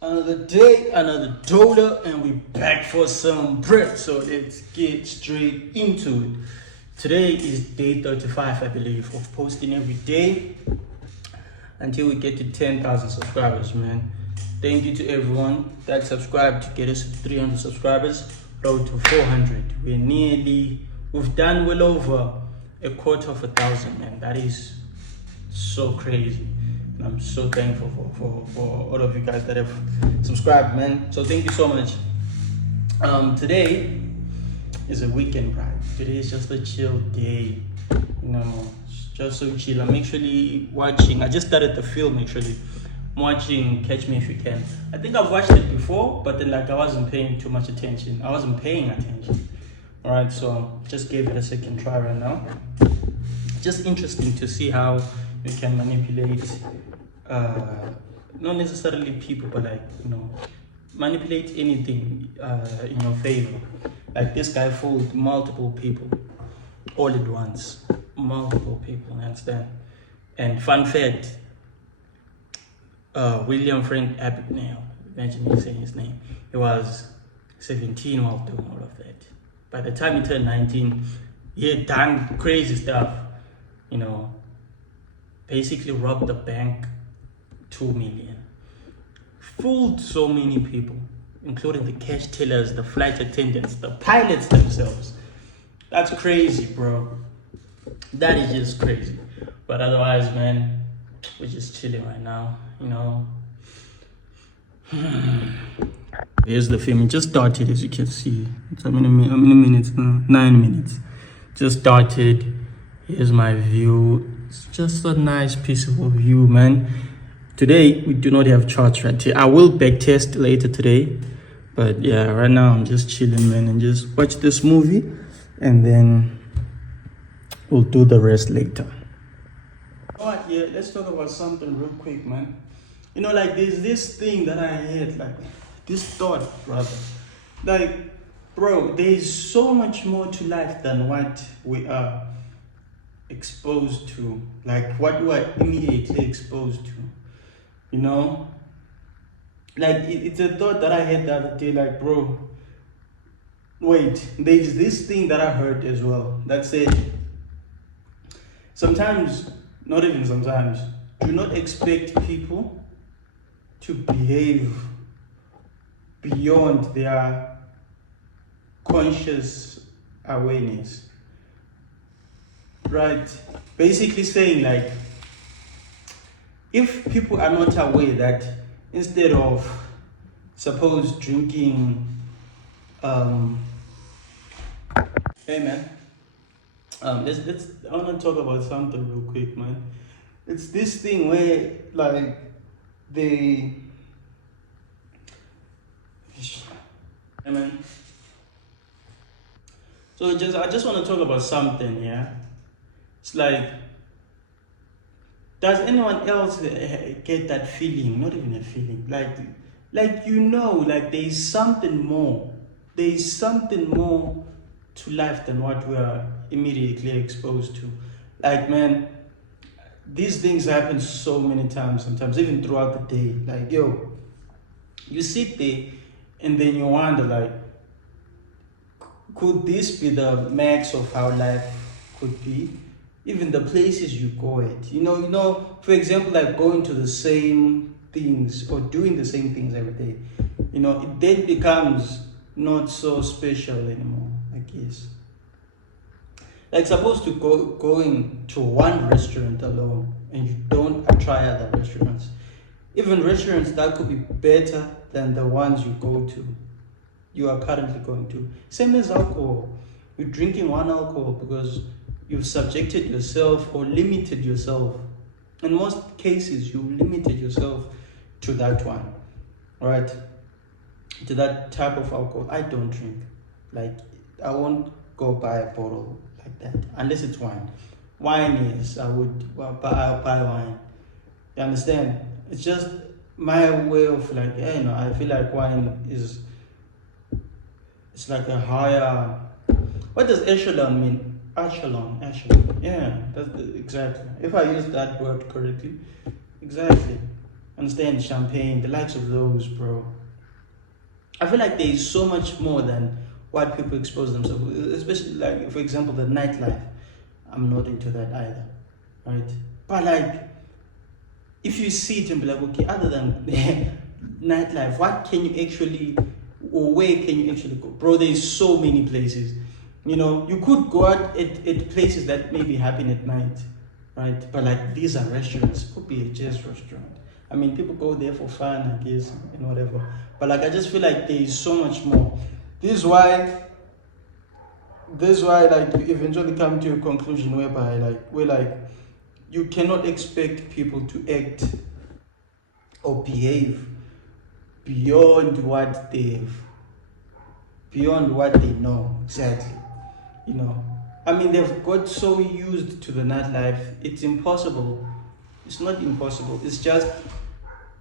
Another day, another dollar, and we back for some bread. So let's get straight into it. Today is day 35, I believe, of posting every day until we get to 10,000 subscribers, man. Thank you to everyone that subscribed to get us to 300 subscribers, road to 400. We've done well over a quarter of 1,000, man. That is so crazy. And I'm so thankful for all of you guys that have subscribed, man. So thank you so much. Today is a weekend ride. Today is just a chill day, it's just so chill. I'm actually watching. I just started the film actually. I'm watching Catch Me If You Can. I think I've watched it before, but then I wasn't paying too much attention. I wasn't paying attention. All right, so just gave it a second try right now. Just interesting to see how you can manipulate not necessarily people, but manipulate anything in your favor. Like this guy fooled multiple people all at once. Multiple people, understand? And fun fact, William Frank Abagnale, imagine me saying his name, he was 17 while doing all of that. By the time he turned 19, he had done crazy stuff, basically robbed the bank 2 million. Fooled so many people, including the cash tellers, the flight attendants, the pilots themselves. That's crazy, bro. That is just crazy. But otherwise, man, we're just chilling right now, Here's the film. It just started, as you can see. How many minutes now? 9 minutes. Just started. Here's my view. It's just a nice peaceful view, man. Today we do not have charts right here. I will backtest later today, but yeah, right now I'm just chilling, man, and just watch this movie, and then we'll do the rest later. All right, yeah, let's talk about something real quick, man. Like there's this thing that I had, like this thought, rather, like, bro, there's so much more to life than what we are exposed to, like what we are immediately exposed to. Like it's a thought that I had the other day, like, bro, wait, there's this thing that I heard as well that said, sometimes, not even sometimes, do not expect people to behave beyond their conscious awareness. Right? Basically saying, like, if people are not aware that instead of, suppose, drinking, hey man, I want to talk about something real quick, man. It's this thing where, like, hey man. So I just want to talk about something, yeah. It's like, does anyone else get that feeling? Not even a feeling, like like there is something more. There is something more to life than what we are immediately exposed to. Like, man, these things happen so many times, sometimes even throughout the day. Like, yo, you sit there and then you wonder, like, could this be the max of how life could be? Even the places you go at, for example, like going to the same things or doing the same things every day, it then becomes not so special anymore, I guess. Like, supposed to going to one restaurant alone and you don't try other restaurants, even restaurants that could be better than the ones you are currently going to. Same as alcohol. You're drinking one alcohol because you've subjected yourself or limited yourself. In most cases, you limited yourself to that one, right? To that type of alcohol. I don't drink. Like, I won't go buy a bottle like that unless it's wine. Wine is, I would buy wine. You understand? It's just my way of, like, I feel like wine is, it's like a higher. What does echelon mean? Echelon. Yeah, exactly. If I use that word correctly, exactly. understand, champagne, the likes of those, bro. I feel like there is so much more than what people expose themselves, especially like, for example, the nightlife. I'm not into that either, right? But like, if you see it and be like, okay, other than nightlife, what can you actually, or where can you actually go? Bro, there's so many places. You know, you could go out at places that maybe happen at night, right? But like, these are restaurants. It could be a jazz restaurant. I mean, people go there for fun, I guess, and whatever. But like, I just feel like there is so much more. This is why like you eventually come to a conclusion whereby you cannot expect people to act or behave beyond what they know exactly. You know, I mean, they've got so used to the nightlife. It's impossible. It's not impossible. It's just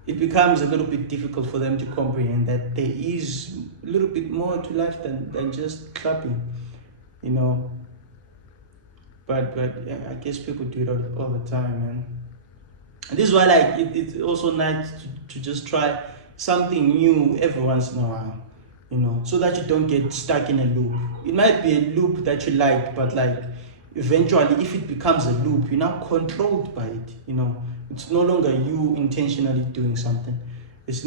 it becomes a little bit difficult for them to comprehend that there is a little bit more to life than just clubbing. You know. But yeah, I guess people do it all the time, man. And this is why like it's also nice to just try something new every once in a while, you know, so that you don't get stuck in a loop. It might be a loop that you like, but like eventually if it becomes a loop, you're now controlled by it, you know. It's no longer you intentionally doing something. It's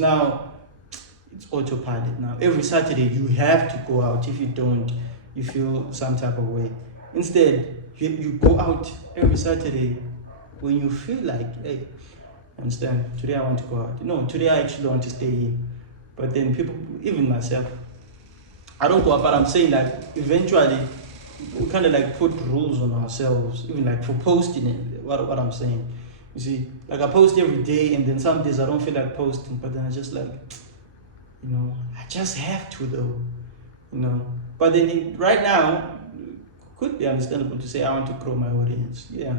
autopilot now. Every Saturday you have to go out. If you don't, you feel some type of way. Instead, you go out every Saturday when you feel like, hey, understand, today I want to go out. No, today I actually want to stay in. But then people, even myself, I don't go out, but I'm saying that eventually we kind of like put rules on ourselves, even like for posting it, what I'm saying. You see, like I post every day, and then some days I don't feel like posting, but then I just like, you know, I just have to though, you know. But then right now, could be understandable to say I want to grow my audience, yeah,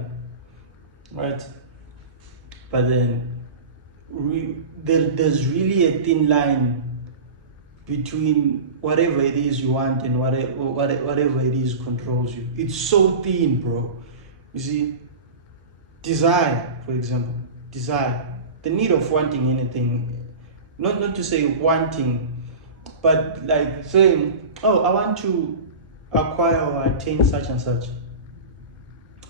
right. But then there's really a thin line between whatever it is you want and whatever it is controls you. It's so thin, bro. You see, desire, for example, the need of wanting anything, not to say wanting, but like saying, oh, I want to acquire or attain such and such.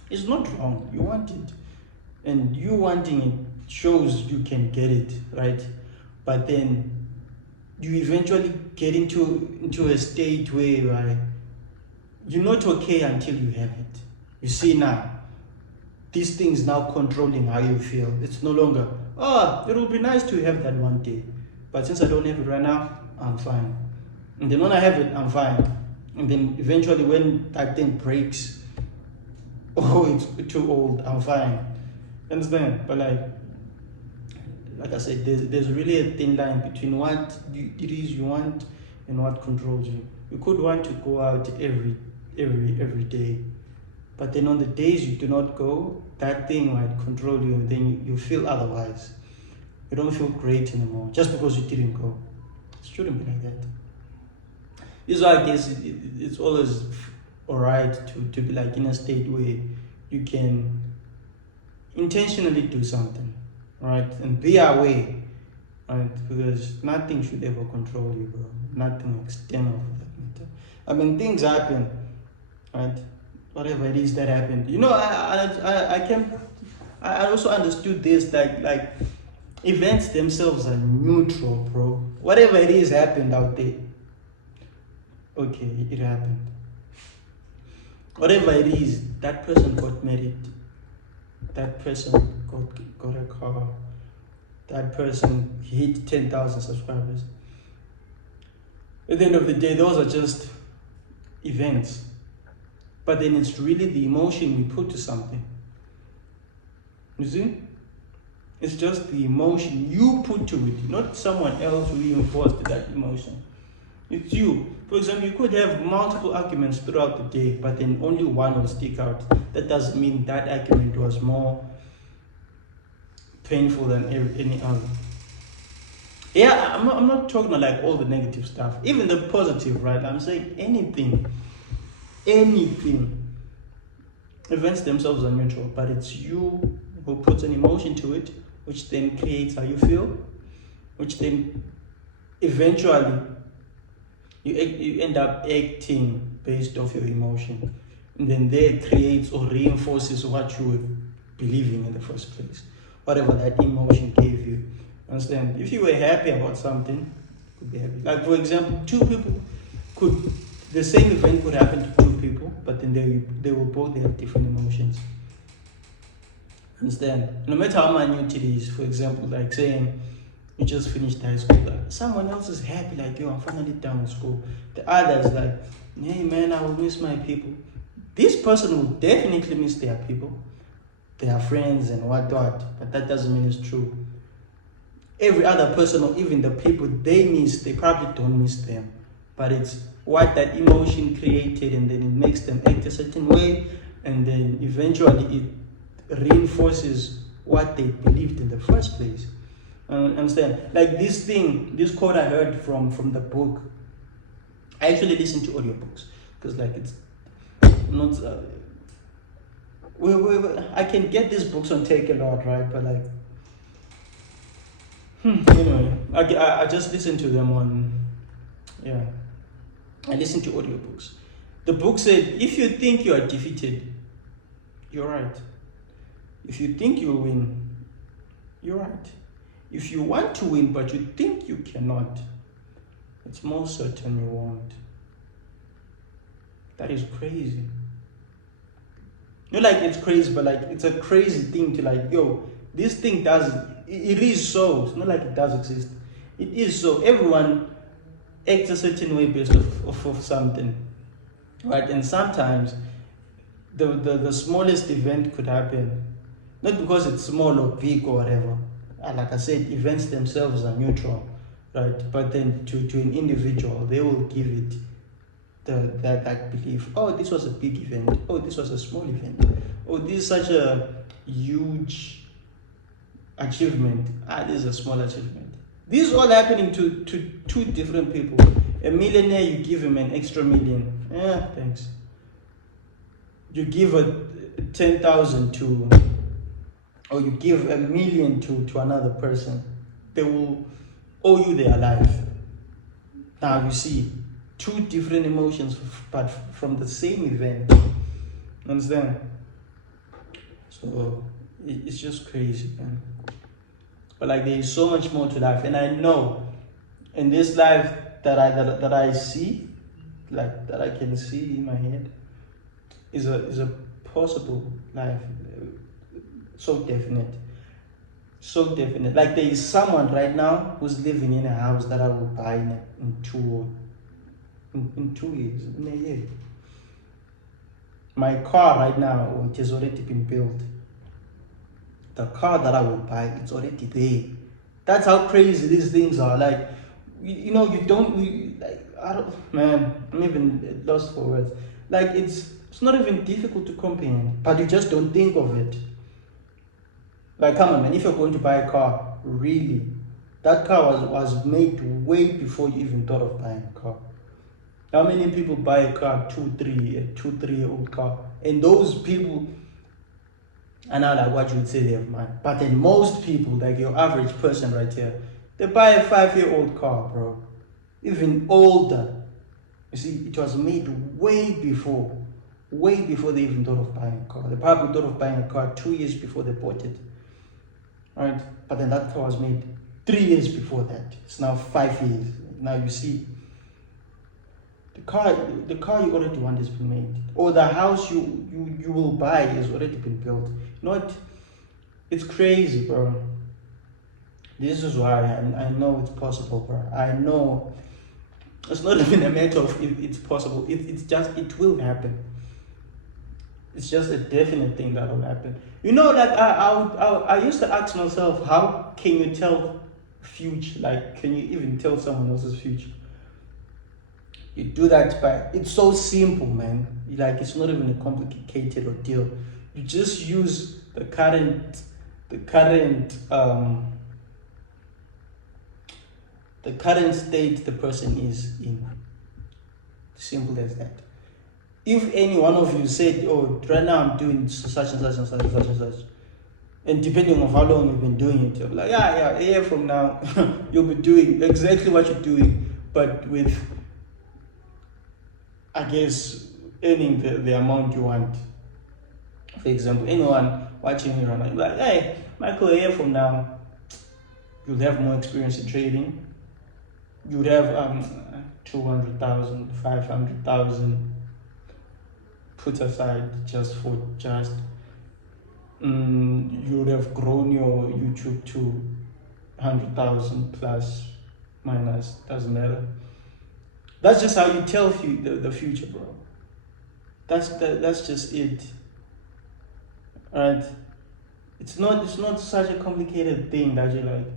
It's not wrong. You want it, and you wanting it shows you can get it, right? But then you eventually get into a state where you're not okay until you have it. You see now, these things now controlling how you feel. It's no longer, oh, it will be nice to have that one day, but since I don't have it right now, I'm fine. And then when I have it, I'm fine. And then eventually when that thing breaks, oh, it's too old, I'm fine. Understand? But like I said, there's really a thin line between what it is you want and what controls you. You could want to go out every day, but then on the days you do not go, that thing might control you, and then you feel otherwise. You don't feel great anymore just because you didn't go. It shouldn't be like that. This is why I guess it's always alright to be like in a state where you can intentionally do something, right? And be aware, right? Because nothing should ever control you, bro. Nothing external for that matter. I mean, things happen, right? Whatever it is that happened. You know, I also understood this, like events themselves are neutral, bro. Whatever it is happened out there. Okay, it happened. Whatever it is, that person got married. That person got a car. That person hit 10,000 subscribers. At the end of the day, those are just events. But then it's really the emotion we put to something. You see? It's just the emotion you put to it, not someone else who reinforced that emotion. It's you. For example, you could have multiple arguments throughout the day, but then only one will stick out. That doesn't mean that argument was more painful than any other. Yeah, I'm not talking about like all the negative stuff, even the positive, right? I'm saying anything. Events themselves are neutral, but it's you who puts an emotion to it which then creates how you feel, which then eventually you end up acting based off your emotion. And then that creates or reinforces what you were believing in the first place, whatever that emotion gave you. Understand? If you were happy about something, you could be happy. Like for example, the same event could happen to two people, but then they will both have different emotions. Understand? No matter how minute it is, for example, like saying you just finished high school, like someone else is happy, like, yo, I'm finally done with school. The other is like, hey man, I will miss my people. This person will definitely miss their people, their friends and whatnot, but that doesn't mean it's true. Every other person, or even the people they miss, they probably don't miss them, but it's what that emotion created, and then it makes them act a certain way, and then eventually it reinforces what they believed in the first place. Understand? Like this quote I heard from the book. I actually listen to audiobooks because like it's not. I can get these books on Takealot, right? But like, anyway, I just listen to them on, yeah. I listen to audiobooks. The book said, if you think you are defeated, you're right. If you think you'll win, you're right. If you want to win but you think you cannot, it's more certain you won't. That is crazy. Not like it's crazy, but like it's a crazy thing to like, yo, this thing it is so. It's not like it does exist. It is so. Everyone acts a certain way based off of something, right? And sometimes the smallest event could happen, not because it's small or big or whatever. Like I said, events themselves are neutral, right? But then to an individual, they will give it that belief. Oh, this was a big event. Oh, this was a small event. Oh, this is such a huge achievement. This is a small achievement. This is all happening to two different people. A millionaire, you give him an extra million. Yeah, thanks. You give a 10,000 to, or you give $1 million to another person. They will owe you their life. Now you see, two different emotions, but from the same event. Understand? So it's just crazy, man. But like there is so much more to life, and I know in this life that I see, like that I can see in my head, is a possible life. So definite. Like there is someone right now who's living in a house that I will buy in 2 years, in a year. My car right now, it has already been built. The car that I will buy, it's already there. That's how crazy these things are. Like, you know, man, I'm even lost for words. Like, it's not even difficult to comprehend, but you just don't think of it. Like, come on, man, if you're going to buy a car, really, that car was made way before you even thought of buying a car. How many people buy a car, 2-3-year-old car? And those people are now like what you would say they have money. But then most people, like your average person right here, they buy a 5-year-old car, bro. Even older. You see, it was made way before they even thought of buying a car. They probably thought of buying a car 2 years before they bought it. Right? But then that car was made 3 years before that. It's now 5 years. Now you see, the car you already want has been made, or the house you will buy has already been built. You know what? It's crazy, bro. This is why I know it's possible, bro. I know it's not even a matter of if it's possible. It will happen. It's just a definite thing that will happen. You know, like I used to ask myself, how can you tell future? Like, can you even tell someone else's future? You do that by, it's so simple, man. Like, it's not even a complicated ordeal. You just use the current state the person is in. Simple as that. If any one of you said, oh, right now I'm doing such and such and such and such and such, And depending on how long you've been doing it, you're like, yeah, a year from now, you'll be doing exactly what you're doing, but with, I guess, earning the amount you want. For example, anyone watching me right now, like, hey, Michael, a year from now, you'll have more experience in trading. You'd have 200,000, 500,000 put aside just for just. You would have grown your YouTube to 100,000 plus, minus, doesn't matter. That's just how you tell the future, bro. That's just it. Right? It's not such a complicated thing that you like.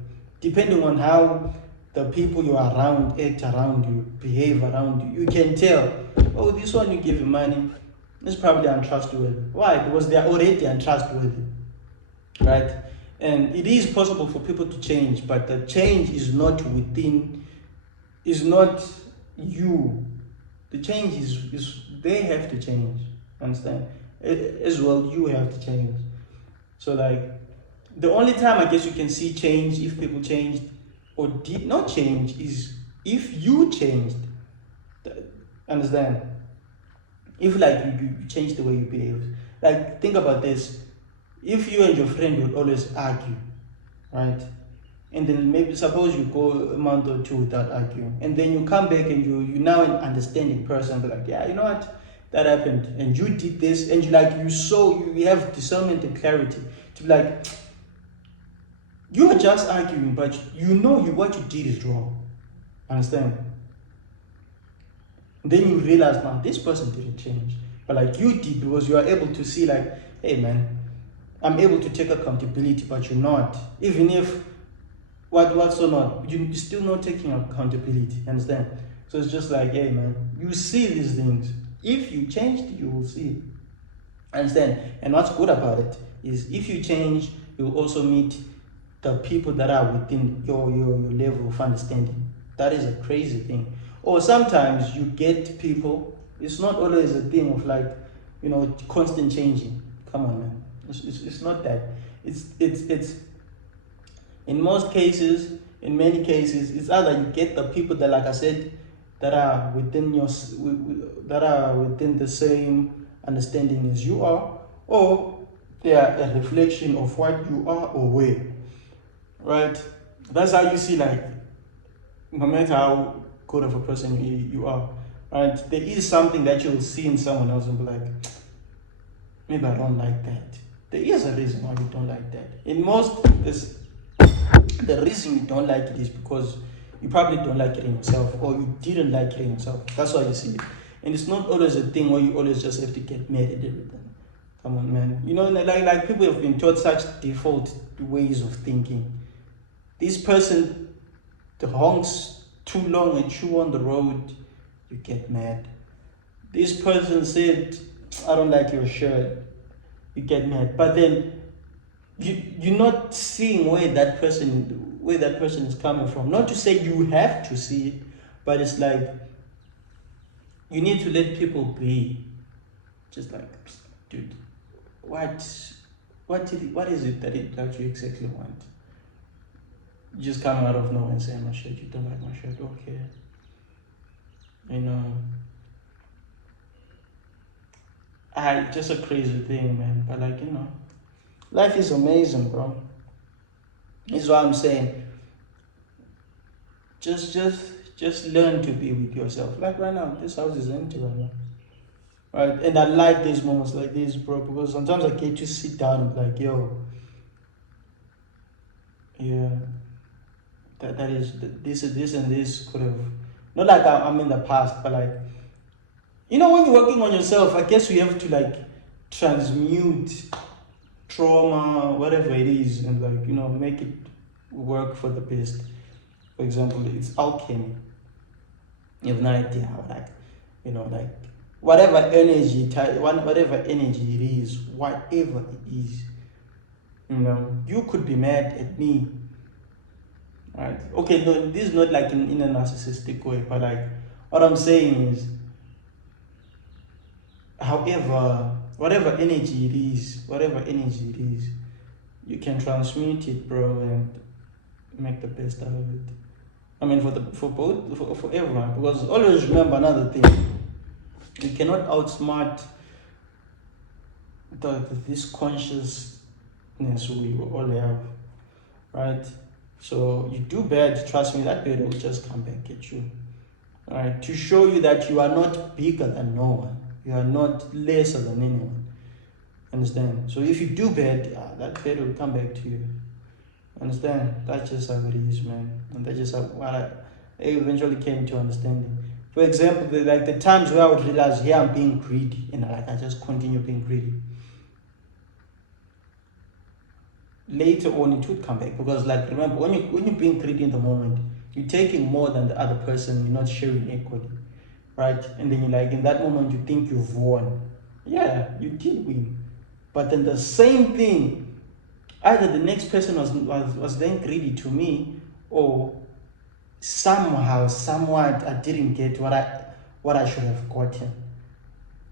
Depending on how the people you are around act around you, behave around you, you can tell. Oh, this one you give him money, it's probably untrustworthy. Why? Because they are already untrustworthy, right? And it is possible for people to change, but the change is not within, is not you. The change is they have to change. Understand? As well, you have to change. So like, the only time I guess you can see change, if people changed or did not change, is if you changed. Understand? If like you change the way you behave. Like, think about this. If you and your friend would always argue, right? And then maybe suppose you go a month or two without arguing, and then you come back and you now an understanding person, be like, yeah, you know what, that happened, and you did this, and you have discernment and clarity to be like, you are just arguing, but what you did is wrong. Understand? Then you realize, man, this person didn't change, but like you did, because you are able to see like, hey man, I'm able to take accountability, but you're not. Even if what's or not, you're still not taking accountability. Understand? So it's just like, hey man, you see these things. If you changed, you will see. Understand? And what's good about it is, if you change, you'll also meet the people that are within your level of understanding. That is a crazy thing. Or sometimes you get people, it's not always a thing of like, constant changing. Come on, man. It's not that. It's in most cases, in many cases, it's either you get the people that, like I said, that are within the same understanding as you are, or they are a reflection of what you are or were. Right? That's how you see, like, no matter how good of a person you are, right? There is something that you'll see in someone else and be like, maybe I don't like that. There is a reason why you don't like that. In most, the reason you don't like it is because you probably don't like it in yourself, or you didn't like it in yourself. That's why you see it. And it's not always a thing where you always just have to get mad at everything. Come on, man. Like people have been taught such default ways of thinking. This person honks too long and chew on the road, you get mad. This person said, I don't like your shirt, you get mad. But then you're not seeing where that person is coming from. Not to say you have to see it, but it's like, you need to let people be. Just like, dude, what is it that you exactly want? You just come out of nowhere and say, my shirt, you don't like my shirt, okay. Just a crazy thing, man. But like, life is amazing, bro. This is what I'm saying. Just learn to be with yourself. Like right now, this house is empty right now. Right? And I like these moments like this, bro, because sometimes I get to sit down and be like, yo, yeah, that is this and this could have, not like I'm in the past, but like, when you're working on yourself, I guess you have to like transmute trauma, whatever it is, and like, make it work for the best. For example, it's alchemy. You have no idea how, like, whatever energy it is, whatever it is, you could be mad at me, right? Okay, no, this is not like in a narcissistic way, but like, what I'm saying is, however, whatever energy it is, you can transmute it, bro, and make the best out of it. I mean, for everyone, because always remember another thing: you cannot outsmart this consciousness we all have, right? So you do bad, trust me, that bad will just come back at you. All right, to show you that you are not bigger than no one, you are not lesser than anyone. Understand? So if you do bad, that bad will come back to you. Understand? That's just how it is, man. And that's just what I eventually came to understanding. For example, the times where I would realize, yeah, I'm being greedy, and I just continue being greedy. Later on, it would come back, because remember, when you're being greedy in the moment, you're taking more than the other person. You're not sharing equally, right? And then you're in that moment, you think you've won. Yeah, you did win, but then the same thing, either the next person was then greedy to me, or somewhat I didn't get what I should have gotten.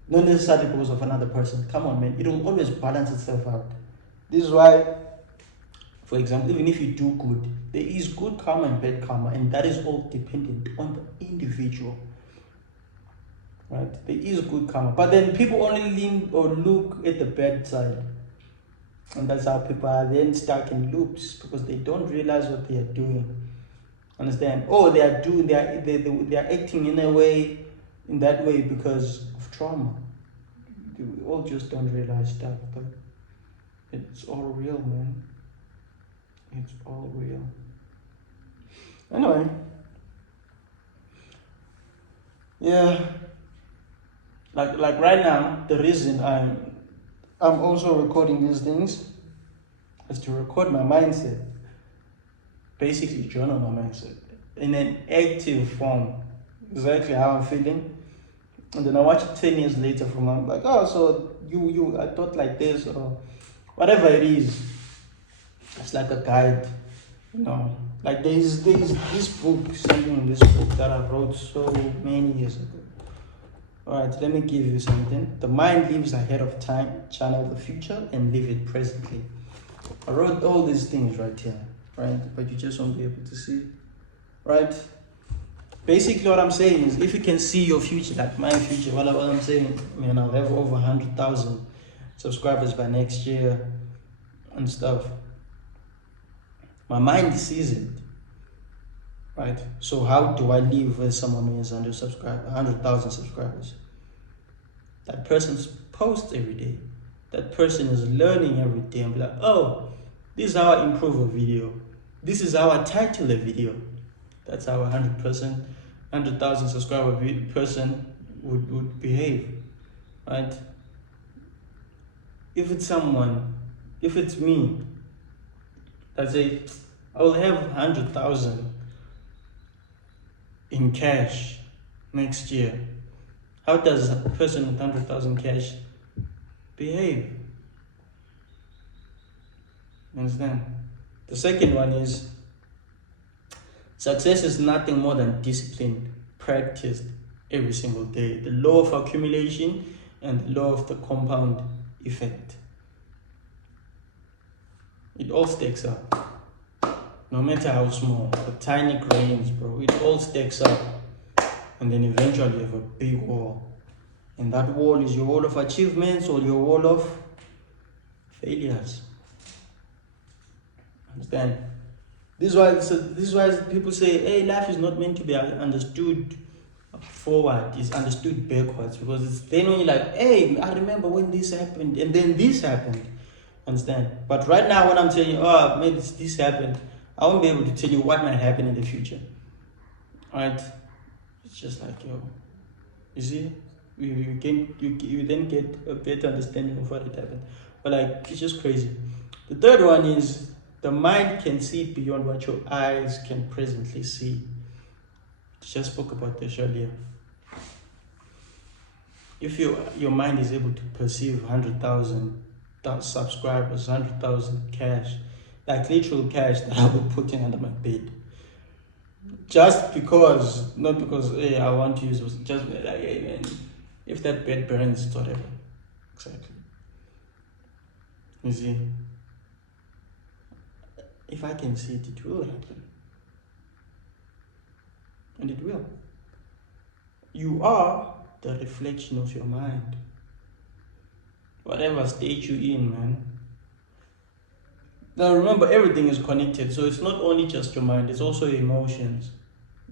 Not necessarily because of another person. Come on, man, it will always balance itself out. This is why, for example, even if you do good, there is good karma and bad karma, and that is all dependent on the individual. Right? There is good karma, but then people only lean or look at the bad side, and that's how people are then stuck in loops, because they don't realize what they are doing. Understand? Oh, they are acting in that way because of trauma. We all just don't realize stuff, but it's all real, man. It's all real. Anyway, yeah, like right now, the reason I'm also recording these things is to record my mindset, basically journal my mindset in an active form, exactly how I'm feeling. And then I watch it 10 years later from, I'm like, oh, so you I thought like this, or whatever it is. It's like a guide, like there's this book, something in this book that I wrote so many years ago. All right, let me give you something. The mind lives ahead of time, channel the future, and live it presently. I wrote all these things right here, right? But you just won't be able to see, right? Basically, what I'm saying is, if you can see your future, like my future, what I'm saying, man, I'll have over 100,000 subscribers by next year and stuff. My mind sees it, right? So how do I live with someone who has 100,000 subscribers? That person posts every day. That person is learning every day and be like, oh, this is how I improve a video. This is how I title a video. That's how a 100,000 subscriber person would behave, right? If it's me, let's say I will have 100,000 in cash next year. How does a person with 100,000 cash behave? Understand? The second one is, success is nothing more than discipline practiced every single day. The law of accumulation and the law of the compound effect. It all stacks up. No matter how small, the tiny grains, bro, it all stacks up. And then eventually you have a big wall. And that wall is your wall of achievements or your wall of failures. Understand? This is why people say, hey, life is not meant to be understood forward, it's understood backwards. Because it's then when you're like, hey, I remember when this happened and then this happened. Understand? But right now when I'm telling you, oh, maybe this happened, I won't be able to tell you what might happen in the future. Alright? It's just like, yo, you see? You then get a better understanding of what had happened. But like, it's just crazy. The third one is, the mind can see beyond what your eyes can presently see. Just spoke about this earlier. If your mind is able to perceive 100,000 subscribers, 100,000 cash, like literal cash that I will put in under my bed, just because, not because, hey, I want to use it, just like, hey, man, if that bed burns, whatever. Exactly. You see? if I can see it, it will happen. And it will. You are the reflection of your mind. Whatever state you're in, man. Now remember, everything is connected. So it's not only just your mind, it's also your emotions.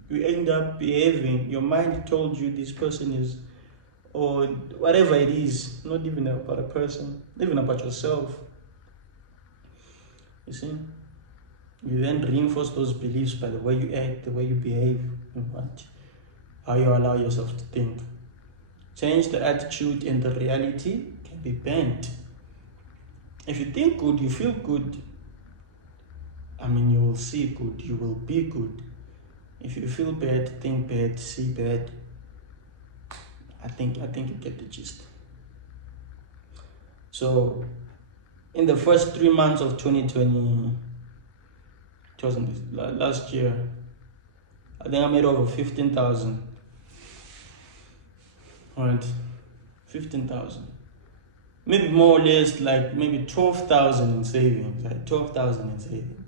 You end up behaving, your mind told you this person is, or whatever it is, not even about a person, even about yourself. You see? You then reinforce those beliefs by the way you act, the way you behave, and how you allow yourself to think. Change the attitude and the reality can be bent. If you think good, you feel good, you will see good, you will be good. If you feel bad, think bad, see bad. I think you get the gist. So, in the first 3 months of 2020, it wasn't last year, I think I made over 15,000. Right, 15,000. Maybe more or less, like maybe 12,000 in savings. Like 12,000 in savings.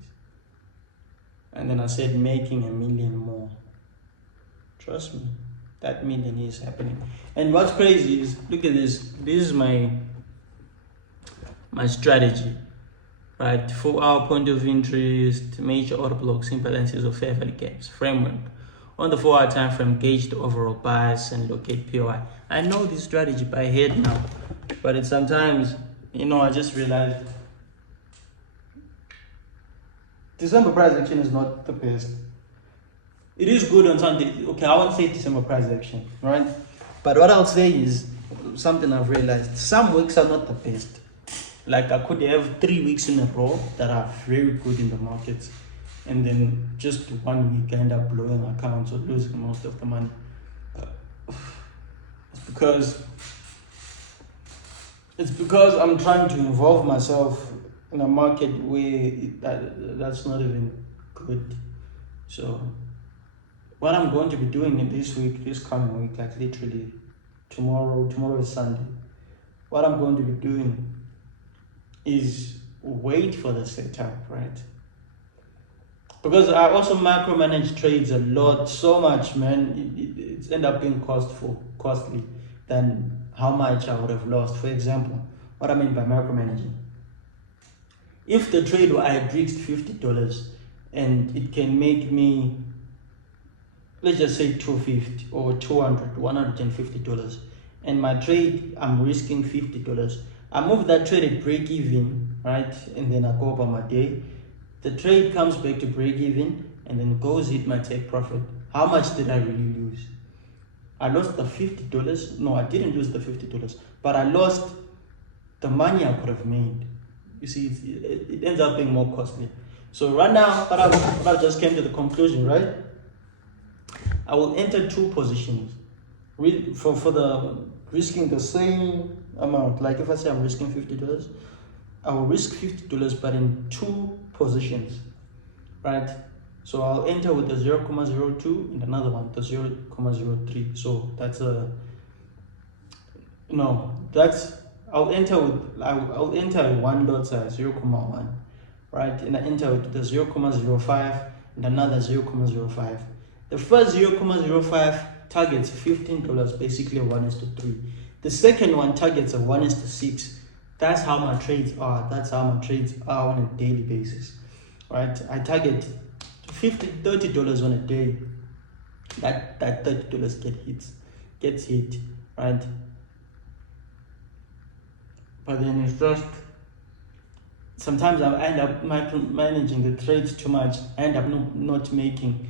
And then I said making $1 million more. Trust me, that million is happening. And what's crazy is, look at this. This is my strategy, right? 4-hour point of interest, major order blocks, imbalances of fair value gaps, framework. On the 4-hour time frame, gauge the overall bias and locate POI. I know this strategy by head now, but it's sometimes, I just realized December price action is not the best. It is good on Sunday. Okay, I won't say December price action, right? But what I'll say is something I've realized. Some weeks are not the best. Like I could have 3 weeks in a row that are very good in the markets, and then just 1 week I end up blowing accounts or losing most of the money. It's because I'm trying to involve myself in a market where that's not even good. So what I'm going to be doing in this coming week, like literally tomorrow is Sunday. What I'm going to be doing is wait for the setup, right? Because I also micromanage trades a lot, so much, man. It's end up being costly than how much I would have lost. For example, what I mean by micromanaging. If the trade I had risked $50 and it can make me, let's just say $250 or $150, and my trade I'm risking $50, I move that trade at break even, right? And then I go about my day. The trade comes back to break even and then goes hit my take profit. How much did I really lose? I lost the $50. No, I didn't lose the $50, but I lost the money I could have made. You see, it ends up being more costly. So right now, what I just came to the conclusion, right? I will enter 2 positions for the risking the same amount. Like if I say I'm risking $50, I will risk $50, but in 2 positions, right? So I'll enter with the 0.02 and another one, the 0.03. So I'll enter a 1 lot size, 0.1, right? And I enter with the 0.05 and another 0.05. The first 0.05 targets $15, basically a 1:3. The second one targets a 1:6. That's how my trades are. That's how my trades are on a daily basis, right? I target $30 on a day. That $30 gets hit, right? But then it's just, sometimes I end up managing the trades too much. I end up not making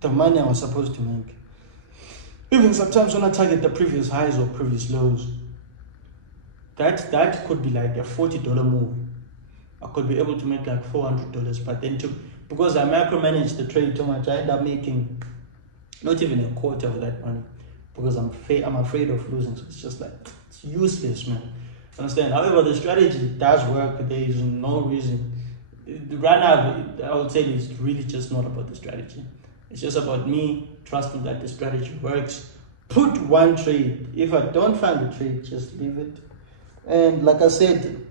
the money I was supposed to make. Even sometimes when I target the previous highs or previous lows, that could be like a $40 move. I could be able to make like $400, but then because I micromanage the trade too much, I end up making not even a quarter of that money because I'm afraid of losing. So it's just like, it's useless, man. Understand? However, the strategy does work. There is no reason. Right now, I would say it's really just not about the strategy. It's just about me trusting that the strategy works. Put one trade. If I don't find the trade, just leave it. And like I said,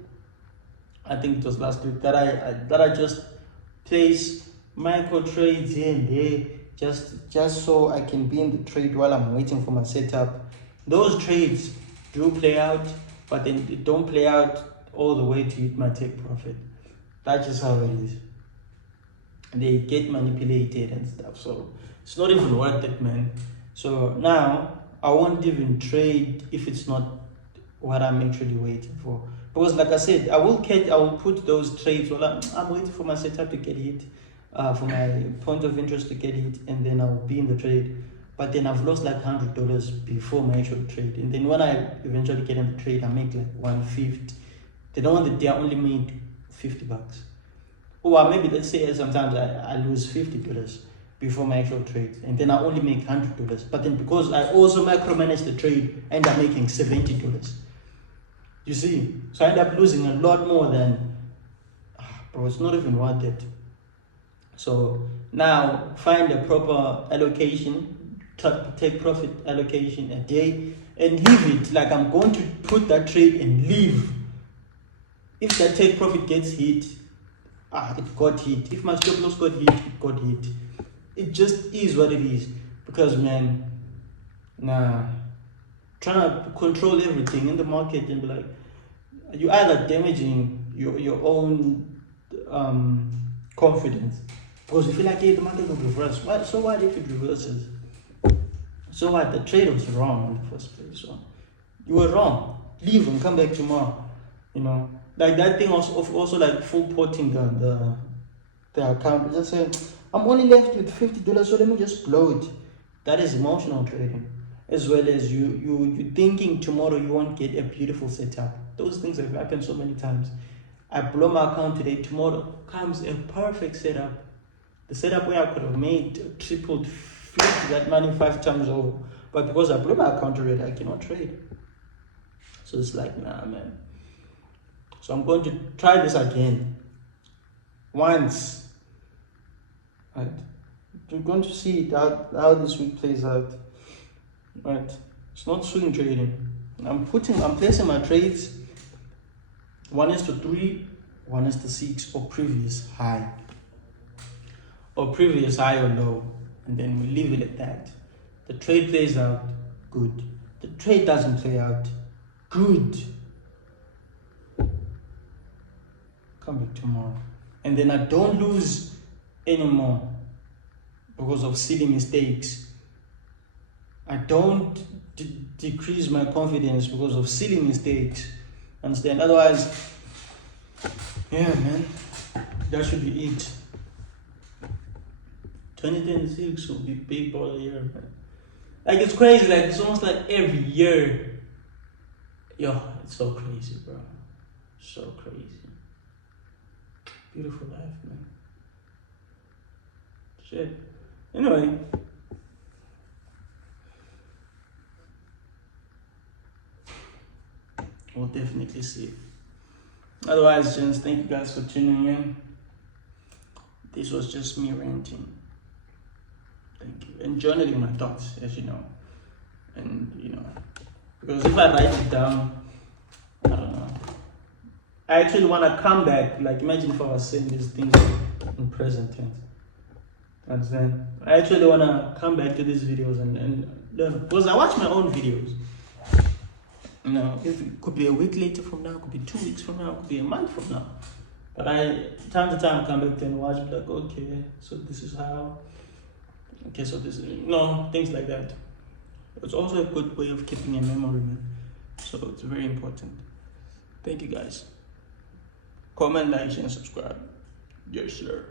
I think it was last week, that I just place micro trades here and there, just so I can be in the trade while I'm waiting for my setup. Those trades do play out, but then they don't play out all the way to hit my take profit. That's just how it is. They get manipulated and stuff, so it's not even worth it, man. So now I won't even trade if it's not what I'm actually waiting for, because like I said, I will put those trades while I'm waiting for my setup to get hit, for my point of interest to get hit, and then I'll be in the trade. But then I've lost like $100 before my actual trade, and then when I eventually get in the trade, I make like 150. Then on the day I only made $50. Or maybe let's say sometimes I lose $50 before my actual trade, and then I only make $100. But then because I also micromanage the trade, I end up making $70. You see, so I end up losing a lot more than, bro, it's not even worth it. So now find a proper allocation, take profit allocation a day, and leave it. Like, I'm going to put that trade and leave. If that take profit gets hit, it got hit. If my stop loss got hit, it got hit. It just is what it is. Because, man, trying to control everything in the market and be like, you're either damaging your own confidence. Because you feel like, hey, the market will reverse. So what if it reverses? So what? The trade was wrong in the first place. So you were wrong. Leave and come back tomorrow. You know, like that thing was also like full porting the account. Just saying, I'm only left with $50, so let me just blow it. That is emotional trading, as well as you thinking tomorrow you won't get a beautiful setup. Those things have happened so many times. I blow my account today, tomorrow comes a perfect setup. The setup where I could have made tripled, flipped that money 5 times over. But because I blew my account already, I cannot trade. So it's like, nah, man. So I'm going to try this again. Once. Right. You're going to see how this week plays out. Right. It's not swing trading. I'm placing my trades 1:3, 1:6, or previous high. Or previous high or low. And then we leave it at that. The trade plays out, good. The trade doesn't play out, good. Come back tomorrow. And then I don't lose anymore because of silly mistakes. I don't decrease my confidence because of silly mistakes. Understand? Otherwise, yeah, man, that should be it. 2026 will be big ball year, man. Like, it's crazy. Like, it's almost like every year. Yo, it's so crazy, bro. So crazy. Beautiful life, man. Shit. Anyway. We'll definitely see. Otherwise, gents, thank you guys for tuning in. This was just me ranting. Thank you. And journaling my thoughts, as you know. And, you know, because if I write it down, I don't know. I actually want to come back. Like, imagine if I was saying these things in present tense. Understand? I actually want to come back to these videos and learn. Because I watch my own videos. You know, it could be a week later from now, it could be 2 weeks from now, it could be a month from now. But time to time, come back and watch, like, okay, so this is how. Okay, so this is, things like that. It's also a good way of keeping a memory, man. So it's very important. Thank you, guys. Comment, like, and subscribe. Yes, sir.